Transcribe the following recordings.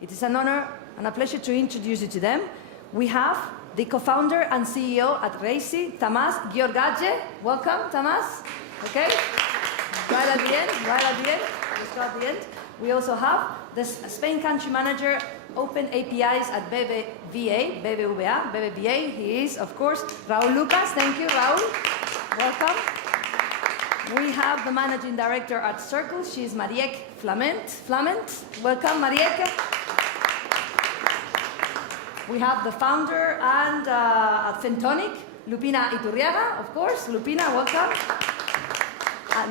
It is an honor and a pleasure to introduce you to them. We have the co-founder and CEO at Reisi, Tamaz, Geogadz. Welcome, Tamaz. Okay? Right at the end. Let's go at the end. We also have the Spain country manager, Open APIs at BBVA. He is, of course, Raúl Lucas. Thank you, Raúl. Welcome. We have the managing director at Circle. She is Marieke Flament. Welcome, Marieke. We have the founder and at Fintonic, Lupina Iturriaga, of course. Lupina, welcome.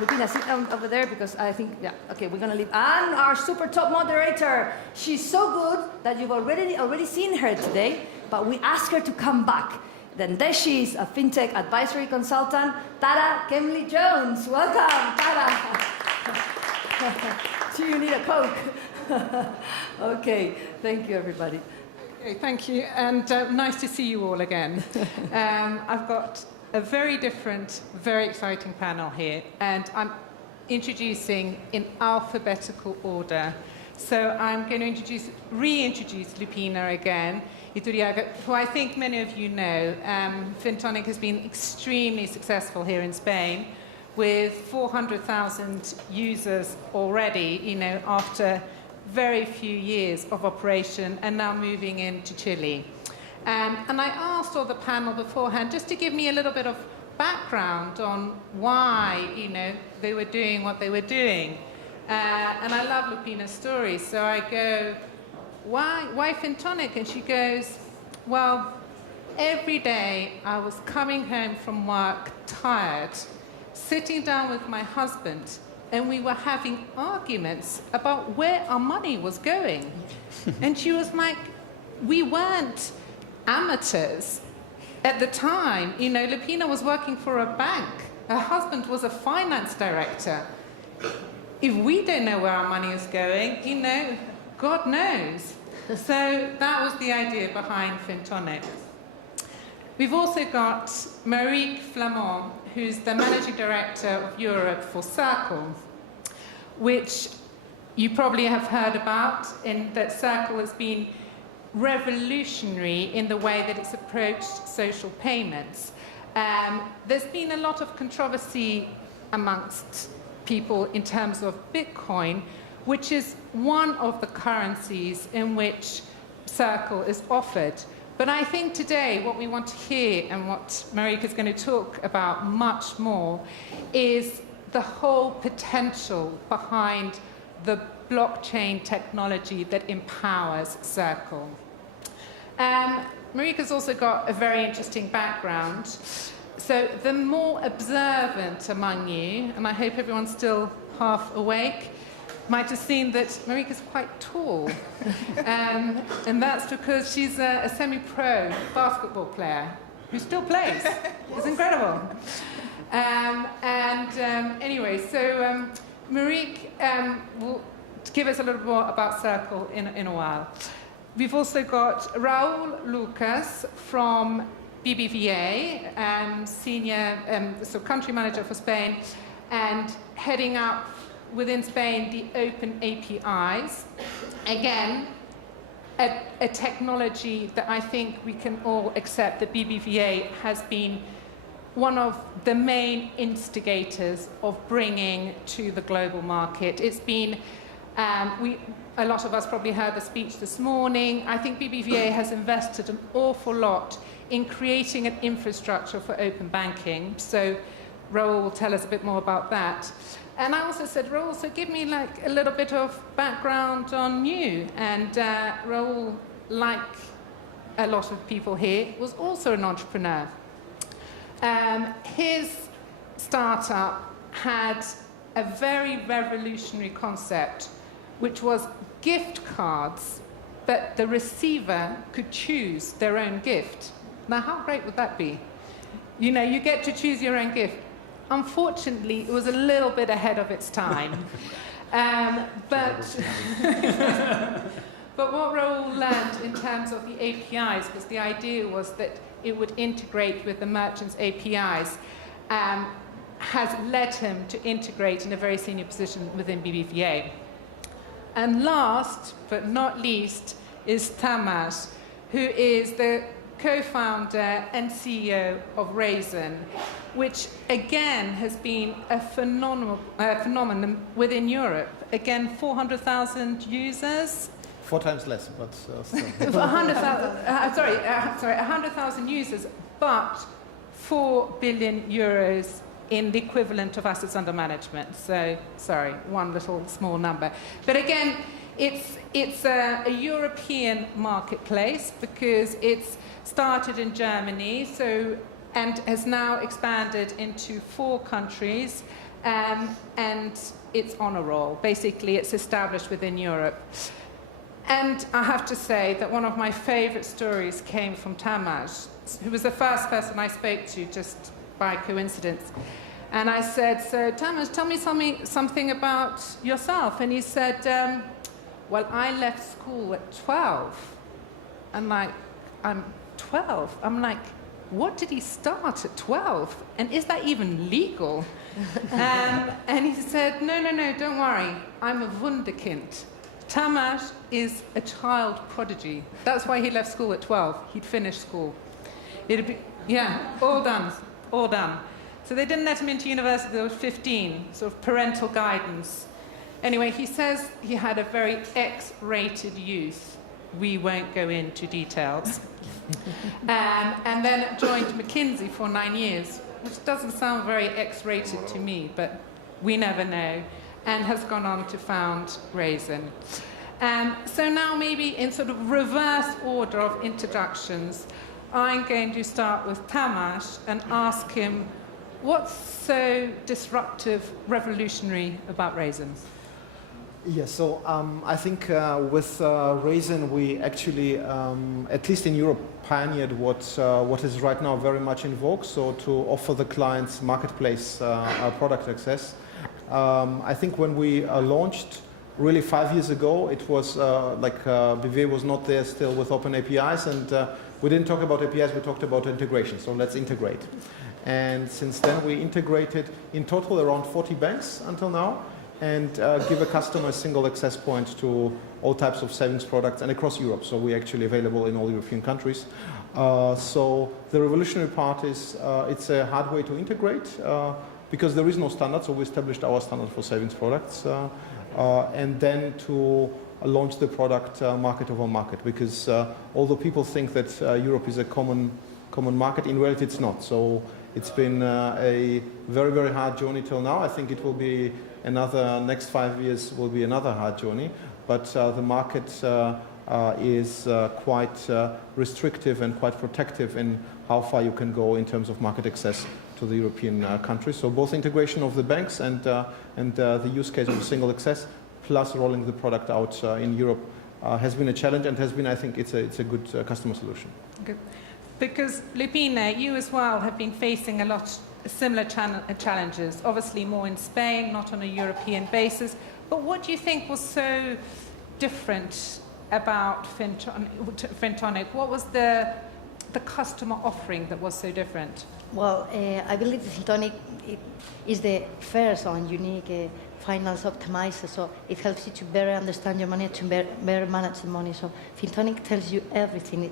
Lupina, sit down over there because I think, yeah, okay, we're going to leave. And our super top moderator. She's so good that you've already seen her today, but we asked her to come back. Then there she is, a fintech advisory consultant, Tara Kemley Jones. Welcome, Tara. Do you need a Coke? Okay, thank you, everybody. Okay, thank you, and nice to see you all again. I've got a very different, very exciting panel here, and I'm introducing in alphabetical order. So I'm going to reintroduce Lupina again, Iturriaga, who I think many of you know. Fintonic has been extremely successful here in Spain, with 400,000 users already, after very few years of operation, and now moving into Chile. And I asked all the panel beforehand just to give me a little bit of background on why, they were doing what they were doing. And I love Lupina's story, so I go, why Fintonic? And she goes, well, every day I was coming home from work tired, sitting down with my husband, and we were having arguments about where our money was going. And she was like, we weren't amateurs at the time. Lupina was working for a bank. Her husband was a finance director. If we don't know where our money is going, God knows. So that was the idea behind Fintonic. We've also got Marieke Flament, who's the managing director of Europe for Circle, which you probably have heard about, in that Circle has been revolutionary in the way that it's approached social payments. There's been a lot of controversy amongst people in terms of Bitcoin, which is one of the currencies in which Circle is offered. But I think today what we want to hear, and what Marieke is going to talk about much more, is the whole potential behind the blockchain technology that empowers Circle. Marieka's also got a very interesting background. So the more observant among you, and I hope everyone's still half awake, might have seen that Marieka's quite tall. And that's because she's a semi-pro basketball player who still plays. It's incredible. Anyway, so Marieke will give us a little more about Circle in a while. We've also got Raúl Lucas from BBVA, senior country manager for Spain, and heading up within Spain the Open APIs. Again, a technology that I think we can all accept that BBVA has been one of the main instigators of bringing to the global market. It's been, a lot of us probably heard the speech this morning. I think BBVA has invested an awful lot in creating an infrastructure for open banking. So Raúl will tell us a bit more about that. And I also said, Raúl, so give me like a little bit of background on you. And Raúl, like a lot of people here, was also an entrepreneur. His startup had a very revolutionary concept, which was gift cards, but the receiver could choose their own gift. Now, how great would that be? You get to choose your own gift. Unfortunately, it was a little bit ahead of its time. But what Raúl learned in terms of the APIs, because the idea was that it would integrate with the merchant's APIs, has led him to integrate in a very senior position within BBVA. And last but not least is Tamaz, who is the co-founder and CEO of Raisin, which again has been a phenomenon within Europe. Again, 400,000 users. 4 times less, but still. 100,000 users, but 4 billion euros in the equivalent of assets under management. So, sorry, one little small number. But again, it's a European marketplace because it's started in Germany, and has now expanded into 4 countries, and it's on a roll. Basically, it's established within Europe. And I have to say that one of my favorite stories came from Tamaz, who was the first person I spoke to just by coincidence. And I said, so Tamaz, tell me something about yourself. And he said, well, I left school at 12. I'm 12. I'm like, what did he start at 12? And is that even legal? And he said, no, don't worry. I'm a Wunderkind. Tamaz is a child prodigy. That's why he left school at 12. He'd finished school. All done. So they didn't let him into university until he was 15, sort of parental guidance. Anyway, he says he had a very X-rated youth. We won't go into details. And then joined McKinsey for 9 years, which doesn't sound very X-rated to me, but we never know, and has gone on to found Raisin. So now maybe in sort of reverse order of introductions, I'm going to start with Tamaz and ask him, what's so disruptive, revolutionary about Raisin? Yeah, so I think with Raisin we actually, at least in Europe, pioneered what is right now very much in vogue, so to offer the clients marketplace product access. I think when we launched really 5 years ago, it was BV was not there still with open APIs, and we didn't talk about APIs, we talked about integration, so let's integrate. And since then we integrated in total around 40 banks until now, and give a customer a single access point to all types of savings products and across Europe. So we're actually available in all European countries. So the revolutionary part is it's a hard way to integrate because there is no standard. So we established our standard for savings products and then to launch the product market over market, because although people think that Europe is a common market, in reality it's not. So it's been a very, very hard journey till now. I think it will be next 5 years will be another hard journey, but the market is quite restrictive and quite protective in how far you can go in terms of market access to the European countries. So both integration of the banks and the use case of single access, plus rolling the product out in Europe has been a challenge, and has been, I think, it's a good customer solution. Good. Because Lupina, you as well have been facing a lot similar challenges, obviously more in Spain, not on a European basis. But what do you think was so different about Fintonic? What was the customer offering that was so different? Well, I believe Fintonic is the first and unique finance optimizer, so it helps you to better understand your money, to better manage the money. So Fintonic tells you everything.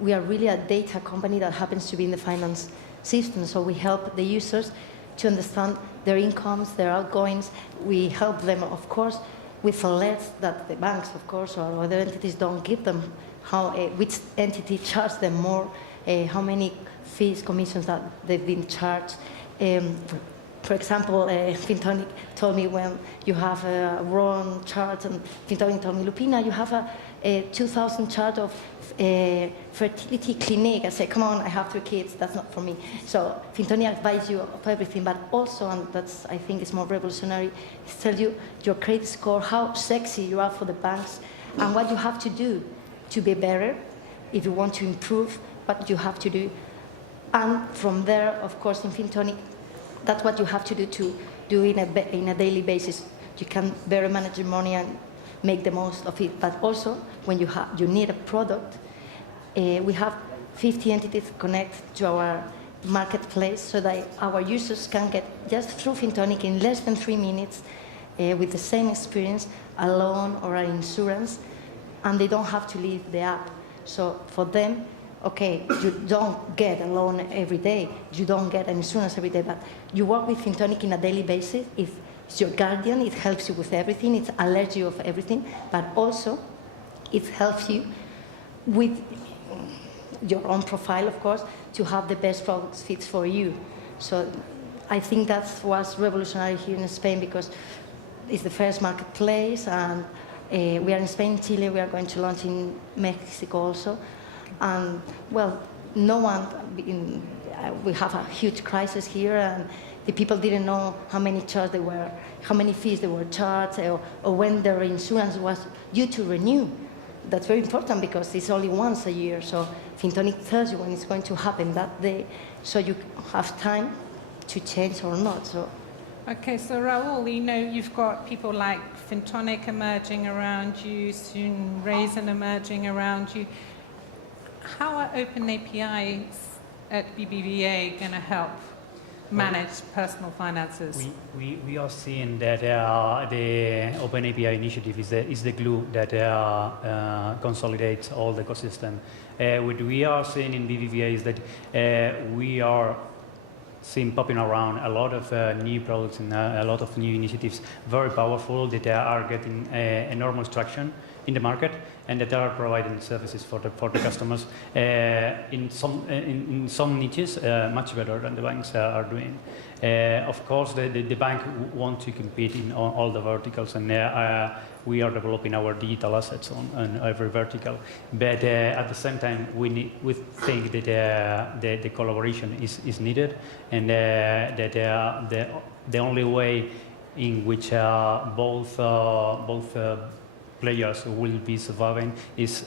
We are really a data company that happens to be in the finance system, so we help the users to understand their incomes, their outgoings. We help them, of course, with alerts that the banks, of course, or other entities don't give them, which entity charges them more, how many fees, commissions that they've been charged. For example, Fintonic told me when you have a wrong charge, and Fintonic told me, Lupina, you have a 2,000 charge of fertility clinic. I said, come on, I have 3 kids, that's not for me. So Fintonic advises you of everything, but also, and that's, I think, is more revolutionary, it tells you your credit score, how sexy you are for the banks, and what you have to do to be better, if you want to improve, what you have to do. And from there, of course, in Fintonic, that's what you have to do in a daily basis. You can better manage your money and make the most of it. But also, when you need a product, we have 50 entities connect to our marketplace so that our users can get, just through Fintonic, in less than 3 minutes, with the same experience, a loan or an insurance, and they don't have to leave the app. So for them, okay, you don't get a loan every day, you don't get an insurance every day, but you work with Fintonic on a daily basis. It's your guardian, it helps you with everything, it alerts you of everything, but also it helps you with your own profile, of course, to have the best product fits for you. So I think that was revolutionary here in Spain because it's the first marketplace, and we are in Spain, Chile, we are going to launch in Mexico also. And well, no one, we have a huge crisis here, and the people didn't know how many fees they were charged, or when their insurance was due to renew. That's very important because it's only once a year. So Fintonic tells you when it's going to happen that day, so you have time to change or not. So. Okay, so Raul, you've got people like Fintonic emerging around you, soon Raisin emerging around you. How are open APIs at BBVA going to help manage personal finances? We are seeing that the Open API initiative is the glue that consolidates all the ecosystem. What we are seeing in BBVA is that we are seeing popping around a lot of new products and a lot of new initiatives, very powerful, that are getting enormous traction in the market, and that are providing services for the customers in some niches much better than the banks are doing. Of course, the bank want to compete in all the verticals, and we are developing our digital assets on every vertical. But at the same time, we think that the collaboration is needed, and that the only way in which both players will be surviving is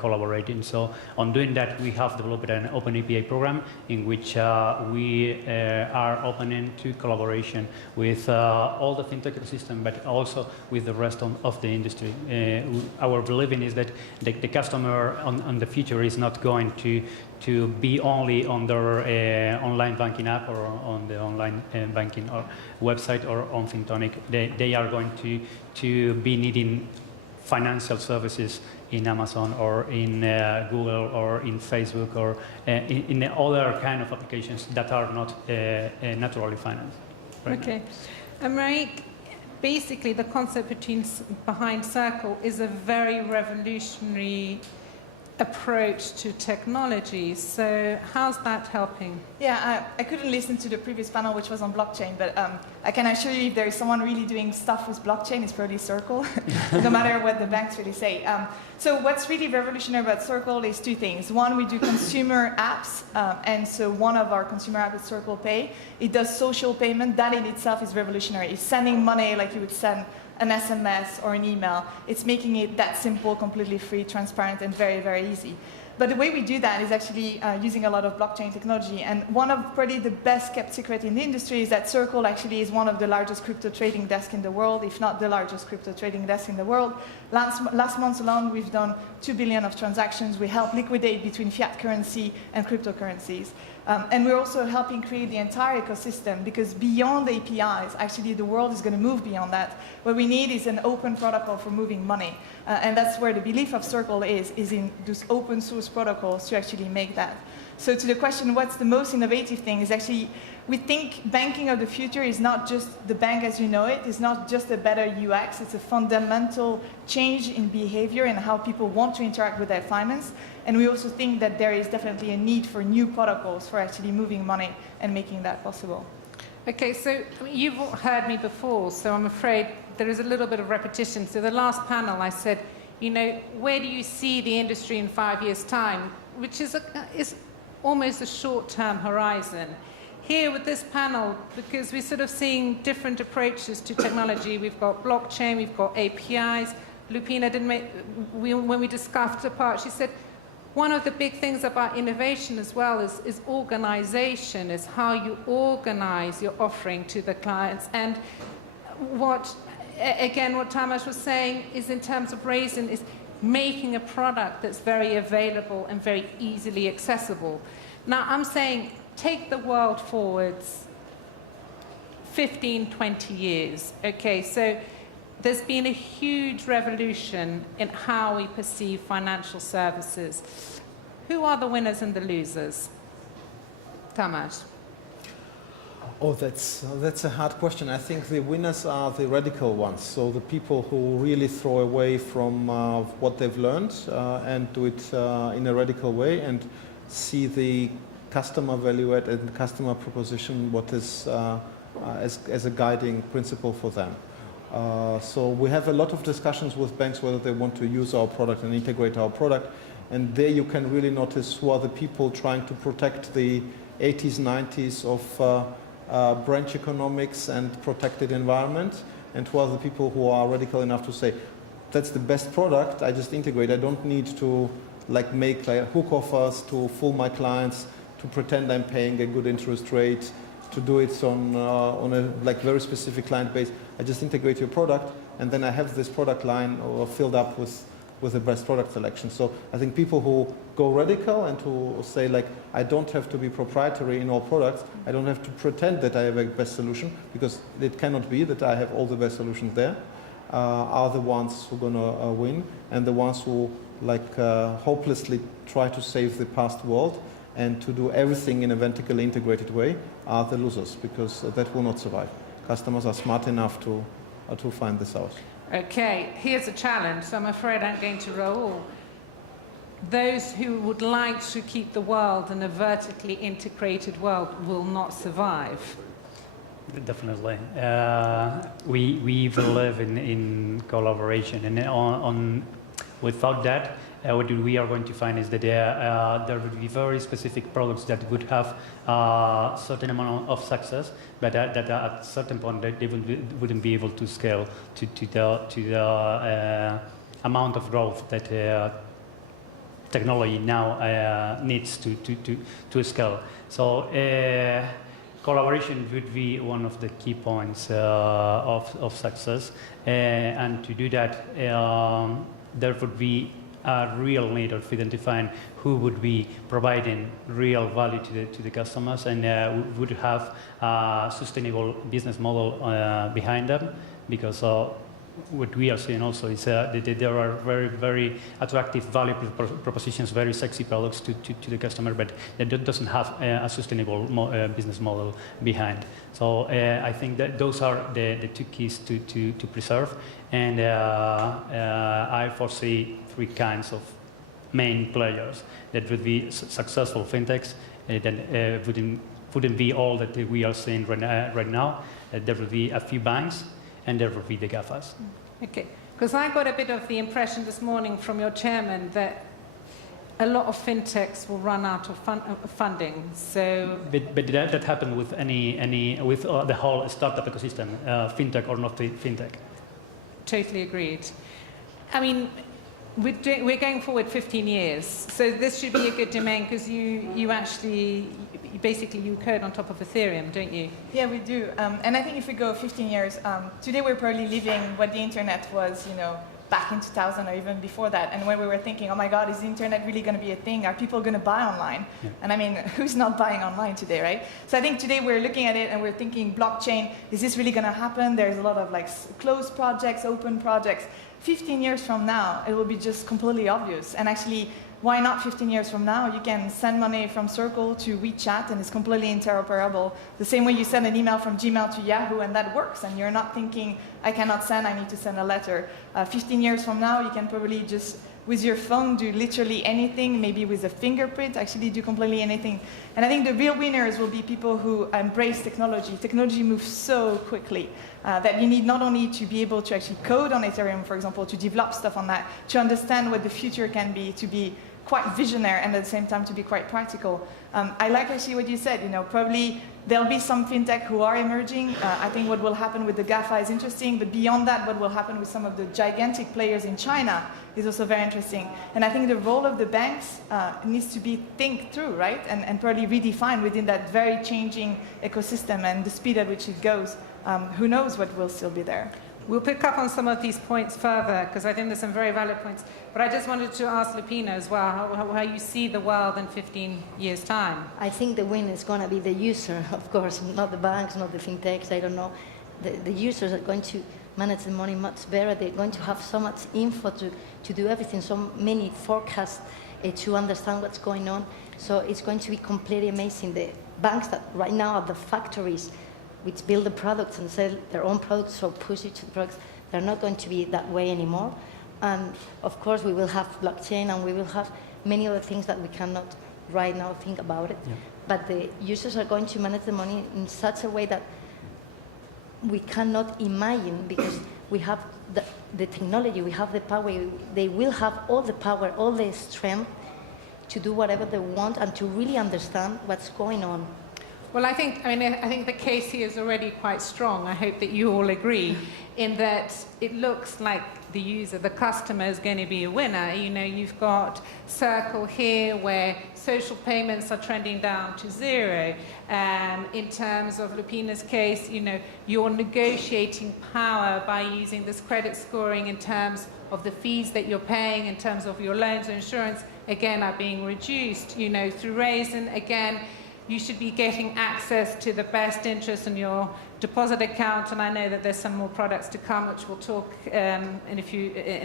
collaborating. So on doing that, we have developed an Open API program in which we are opening to collaboration with all the fintech ecosystem, but also with the rest of the industry. Our believing is that the customer on the future is not going to be only on their online banking app or on the online banking or website or on Fintonic. They are going to be needing financial services in Amazon or in Google or in Facebook or in other kind of applications that are not naturally financed. Right okay. Marie, basically the concept behind Circle is a very revolutionary approach to technology. So how's that helping? Yeah, I couldn't listen to the previous panel, which was on blockchain, but I can assure you if there is someone really doing stuff with blockchain, it's probably Circle, no matter what the banks really say. So what's really revolutionary about Circle is two things. One, we do consumer apps, and so one of our consumer apps is Circle Pay. It does social payment. That in itself is revolutionary. It's sending money like you would send an SMS or an email. It's making it that simple, completely free, transparent, and very, very easy. But the way we do that is actually using a lot of blockchain technology. And one of probably the best kept secret in the industry is that Circle actually is one of the largest crypto trading desks in the world, if not the largest crypto trading desk in the world. Last month alone, we've done 2 billion of transactions. We help liquidate between fiat currency and cryptocurrencies. And we're also helping create the entire ecosystem, because beyond APIs, actually the world is going to move beyond that. What we need is an open protocol for moving money. And that's where the belief of Circle is in those open source protocols to actually make that. So to the question, what's the most innovative thing, is actually, we think banking of the future is not just the bank as you know it, it's not just a better UX, it's a fundamental change in behavior and how people want to interact with their finance. And we also think that there is definitely a need for new protocols for actually moving money and making that possible. Okay, so you've heard me before, so I'm afraid there is a little bit of repetition. So the last panel I said, where do you see the industry in 5 years' time? Which is almost a short-term horizon. Here with this panel, because we're sort of seeing different approaches to technology, we've got blockchain, we've got APIs. Lupina when we discussed the part, she said, one of the big things about innovation as well is organization, is how you organize your offering to the clients. And what Tamaz was saying is, in terms of Raisin, is making a product that's very available and very easily accessible. Now, I'm saying, take the world forwards 15, 20 years. Okay, so there's been a huge revolution in how we perceive financial services. Who are the winners and the losers? Tamaz. Oh, that's a hard question. I think the winners are the radical ones. So the people who really throw away from what they've learned and do it in a radical way and see the customer value add and customer proposition what is as a guiding principle for them. So we have a lot of discussions with banks whether they want to use our product and integrate our product. And there you can really notice who are the people trying to protect the 80s, 90s of branch economics and protected environment, and who are the people who are radical enough to say, that's the best product, I just integrate. I don't need to make hook offers to fool my clients, to pretend I'm paying a good interest rate, to do it on a very specific client base. I just integrate your product, and then I have this product line filled up with the best product selection. So I think people who go radical and who say I don't have to be proprietary in all products, I don't have to pretend that I have a best solution, because it cannot be that I have all the best solutions there, are the ones who are going to win, and the ones who hopelessly try to save the past world and to do everything in a vertically integrated way are the losers, because that will not survive. Customers are smart enough to find this out. Okay, here's a challenge, so I'm afraid I'm going to Raoul. Those who would like to keep the world in a vertically integrated world will not survive. Definitely. We believe in collaboration, and without that, what we are going to find is that there would be very specific products that would have a certain amount of success, but that at a certain point they wouldn't be able to scale to the amount of growth that technology now needs to scale. So collaboration would be one of the key points of success, and to do that, there would be a real need of identifying who would be providing real value to the customers, and would have a sustainable business model behind them, because what we are seeing also is that there are very, very attractive value propositions, very sexy products to the customer, but that doesn't have a sustainable business model behind. So I think that those are the two keys to preserve, and I foresee three kinds of main players that would be successful fintechs, that wouldn't be all that we are seeing right now. There will be a few banks, and there will be the GAFAs. Okay, because I got a bit of the impression this morning from your chairman that a lot of fintechs will run out of funding. So, but that happened with with the whole startup ecosystem, fintech or not fintech. Totally agreed. I mean, we're going forward 15 years, so this should be a good domain, because you actually basically you code on top of Ethereum, don't you? Yeah, we do. And I think if we go 15 years, today we're probably living what the internet was, back in 2000 or even before that. And when we were thinking, oh my God, is the internet really going to be a thing? Are people going to buy online? Yeah. And I mean, who's not buying online today, right? So I think today we're looking at it and we're thinking, blockchain, is this really going to happen? There's a lot of closed projects, open projects. 15 years from now, it will be just completely obvious. And actually, why not 15 years from now? You can send money from Circle to WeChat, and it's completely interoperable. The same way you send an email from Gmail to Yahoo, and that works. And you're not thinking, I cannot send, I need to send a letter. 15 years from now, you can probably just, with your phone, do literally anything, maybe with a fingerprint, actually do completely anything. And I think the real winners will be people who embrace technology. Technology moves so quickly that you need not only to be able to actually code on Ethereum, for example, to develop stuff on that, to understand what the future can be, to be quite visionary, and at the same time to be quite practical. I like actually what you said, probably there'll be some fintech who are emerging. I think what will happen with the GAFA is interesting, but beyond that, what will happen with some of the gigantic players in China is also very interesting. And I think the role of the banks needs to be think through, right? And probably redefined within that very changing ecosystem and the speed at which it goes. Who knows what will still be there. We'll pick up on some of these points further, because I think there's some very valid points. But I just wanted to ask Lupina as well, how you see the world in 15 years' time. I think the win is going to be the user, of course, not the banks, not the fintechs, I don't know. The users are going to manage the money much better. They're going to have so much info to do everything, so many forecasts to understand what's going on. So it's going to be completely amazing. The banks that right now are the factories which build the products and sell their own products or push it to the products, they're not going to be that way anymore. And of course, we will have blockchain and we will have many other things that we cannot right now think about it. Yeah. But the users are going to manage the money in such a way that we cannot imagine, because we have the technology, we have the power, they will have all the power, all the strength to do whatever they want and to really understand what's going on. Well, I think the case here is already quite strong. I hope that you all agree in that it looks like the user, the customer, is going to be a winner. You know, you've got Circle here where social payments are trending down to 0. In terms of Lupina's case, you know, your negotiating power by using this credit scoring in terms of the fees that you're paying, in terms of your loans and insurance, again, are being reduced. You know, through Raisin, again, you should be getting access to the best interest in your deposit account, and I know that there's some more products to come, which we'll talk in a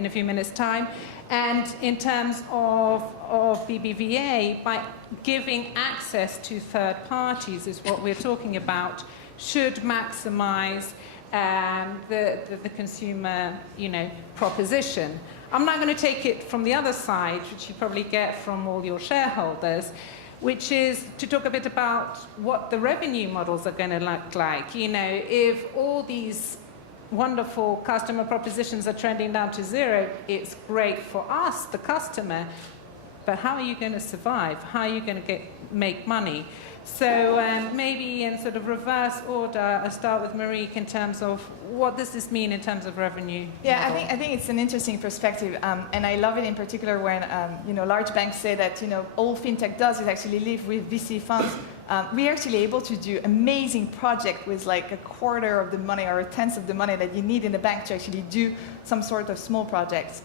few minutes' time. And in terms of BBVA, by giving access to third parties, is what we're talking about, should maximize the consumer, you know, proposition. I'm now going to take it from the other side, which you probably get from all your shareholders, which is to talk a bit about what the revenue models are going to look like. You know, if all these wonderful customer propositions are trending down to 0, it's great for us, the customer, but how are you going to survive? How are you going to make money? So maybe in sort of reverse order, I'll start with Marique in terms of what does this mean in terms of revenue? Yeah, I think it's an interesting perspective, and I love it in particular when you know, large banks say that, you know, all fintech does is actually live with VC funds. We're actually able to do amazing project with like a quarter of the money or a tenth of the money that you need in the bank to actually do some sort of small projects.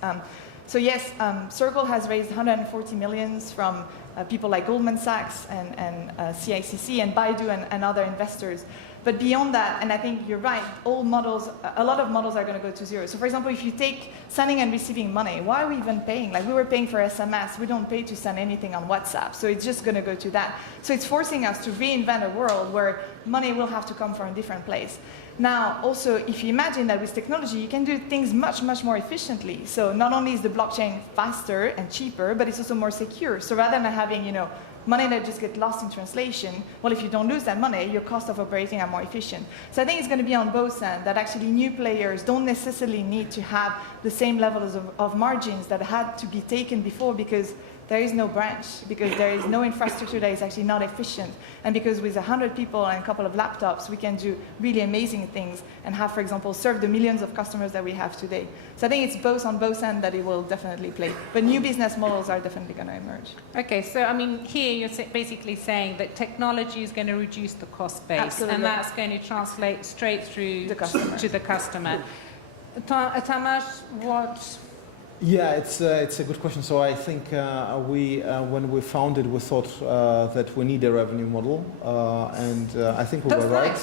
So yes, Circle has raised 140 million from people like Goldman Sachs and CICC and Baidu and other investors. But beyond that, and I think you're right, all models, a lot of models are going to go to 0. So for example, if you take sending and receiving money, why are we even paying? Like we were paying for SMS, we don't pay to send anything on WhatsApp. So it's just going to go to that. So it's forcing us to reinvent a world where money will have to come from a different place. Now, also, if you imagine that with technology, you can do things much, much more efficiently. So not only is the blockchain faster and cheaper, but it's also more secure. So rather than having, you know, money that just gets lost in translation, well, if you don't lose that money, your cost of operating are more efficient. So I think it's going to be on both ends, that actually new players don't necessarily need to have the same levels of margins that had to be taken before, because there is no branch, because there is no infrastructure that is actually not efficient. And because with 100 people and a couple of laptops, we can do really amazing things and have, for example, serve the millions of customers that we have today. So I think it's both on both ends that it will definitely play. But new business models are definitely going to emerge. Okay, so I mean, here you're basically saying that technology is going to reduce the cost base. Absolutely. And that's going to translate straight through to the customer. Tamaz, what? Yeah, it's a good question. So I think when we founded, we thought that we need a revenue model, and I think we were right.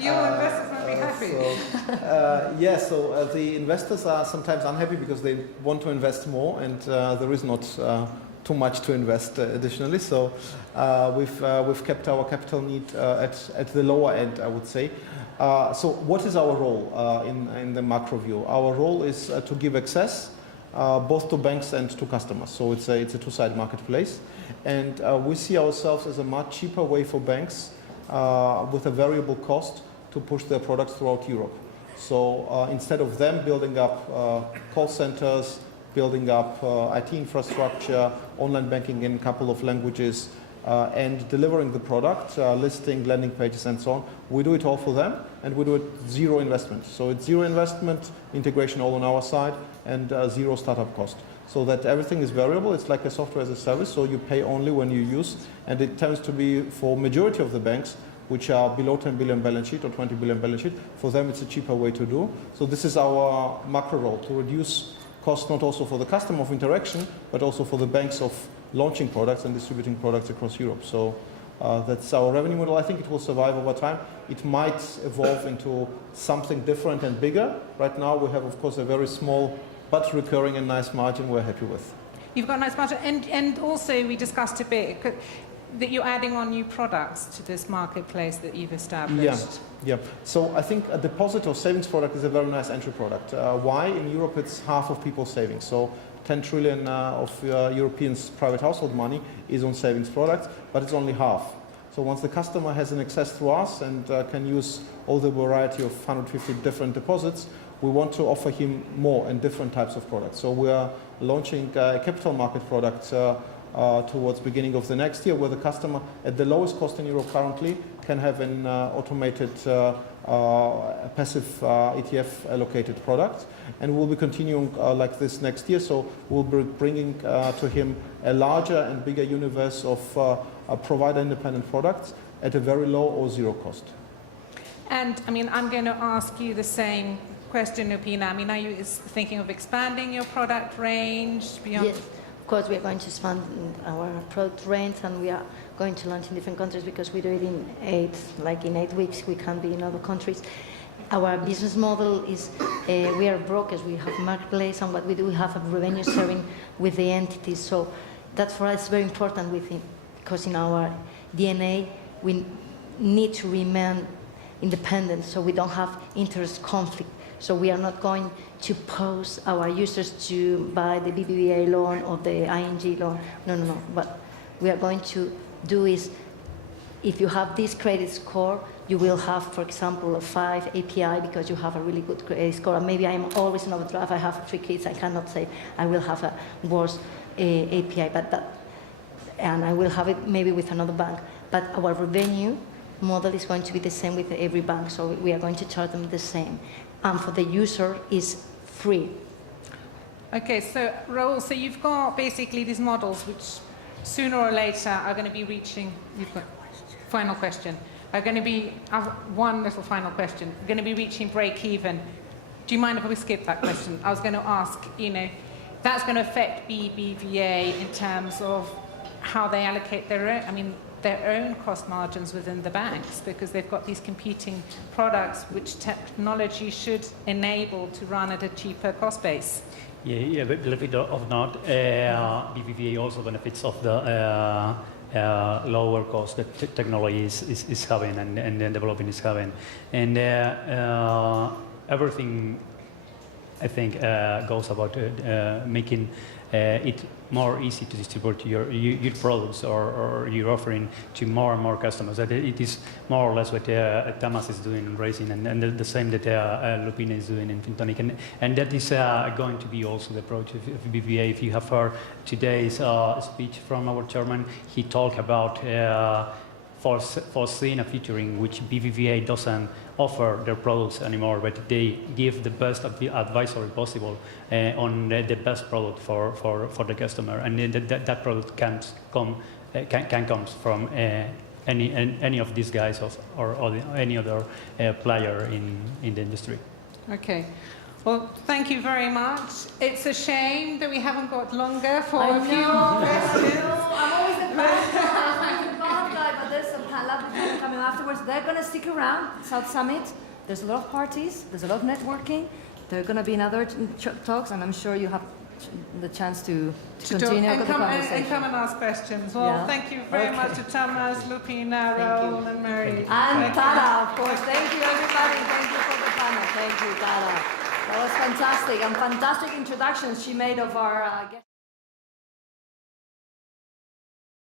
Your investors might be happy. So the investors are sometimes unhappy because they want to invest more, and there is not too much to invest additionally. So we've kept our capital need at the lower end, I would say. So what is our role in the macro view? Our role is to give access both to banks and to customers. So it's a two-sided marketplace. And we see ourselves as a much cheaper way for banks with a variable cost to push their products throughout Europe. So instead of them building up call centers, building up IT infrastructure, online banking in a couple of languages, and delivering the product, listing, landing pages, and so on. We do it all for them, and we do it zero investment. So it's zero investment, integration all on our side, and zero startup cost. So that everything is variable. It's like a software as a service, so you pay only when you use, and it tends to be for majority of the banks, which are below 10 billion balance sheet or 20 billion balance sheet. For them, it's a cheaper way to do. So this is our macro role, to reduce cost not also for the customer of interaction, but also for the banks of launching products and distributing products across Europe. So that's our revenue model. I think it will survive over time. It might evolve into something different and bigger. Right now we have, of course, a very small but recurring and nice margin we're happy with. You've got a nice margin, and also we discussed a bit that you're adding on new products to this marketplace that you've established. Yeah. So I think a deposit or savings product is a very nice entry product. Why? In Europe, it's half of people's savings. So 10 trillion of Europeans' private household money is on savings products, but it's only half. So once the customer has an access through us and can use all the variety of 150 different deposits, we want to offer him more and different types of products. So we are launching a capital market product towards beginning of the next year, where the customer at the lowest cost in Europe currently can have an automated passive ETF allocated product, and we'll be continuing like this next year. So we'll be bringing to him a larger and bigger universe of provider independent products at a very low or zero cost. And I mean, I'm going to ask you the same question, Lupina. I mean, are you thinking of expanding your product range beyond? Yes, of course, we are going to expand our product range, and we are going to launch in different countries because we do it in 8 weeks. We can be in other countries. Our business model is we are brokers. We have marketplace, and what we do, we have a revenue sharing with the entities. So that for us is very important because in our DNA we need to remain independent, so we don't have interest conflict. So we are not going to pose our users to buy the BBVA loan or the ING loan. No. What we are going to do is, if you have this credit score, you will have, for example, a 5 API because you have a really good credit score. And maybe I'm always in overdraft. I have 3 kids. I cannot say I will have a worse API, and I will have it maybe with another bank. But our revenue model is going to be the same with every bank. So we are going to charge them the same. And for the user is free. Okay, so Raul, so you've got basically these models which sooner or later are going to be reaching, you've got final question, are going to be, one little final question, going to be reaching break even. Do you mind if we skip that question? I was going to ask, that's going to affect BBVA in terms of how they allocate their own cost margins within the banks, because they've got these competing products which technology should enable to run at a cheaper cost base. Yeah, but believe it or not, BBVA also benefits of the lower cost that technology is having and developing is having. And everything, I think, goes about making it more easy to distribute your products or your offering to more and more customers. That it is more or less what Tamaz is doing in Racing, and the same that Lupina is doing in Fintonic. And that is going to be also the approach of BBVA. If you have heard today's speech from our chairman, he talked about foreseeing a future in which BBVA doesn't offer their products anymore, but they give the best advisory possible on the best product for the customer, and then that product can come from any of these guys or any other player in the industry. Okay. Well, thank you very much. It's a shame that we haven't got longer for a few more questions. I'm always the bad guy, but there's some lovely people coming afterwards. They're going to stick around, South Summit. There's a lot of parties, there's a lot of networking. There are going to be another talks, and I'm sure you have the chance to continue the conversation. And come and ask questions. Well, thank you very much to Tamaz, Lupina, Raul, and Mary. And Tara, of course. Thank you, everybody. Thank you for the panel. Thank you, Tara. That was fantastic, and fantastic introductions she made of our guests.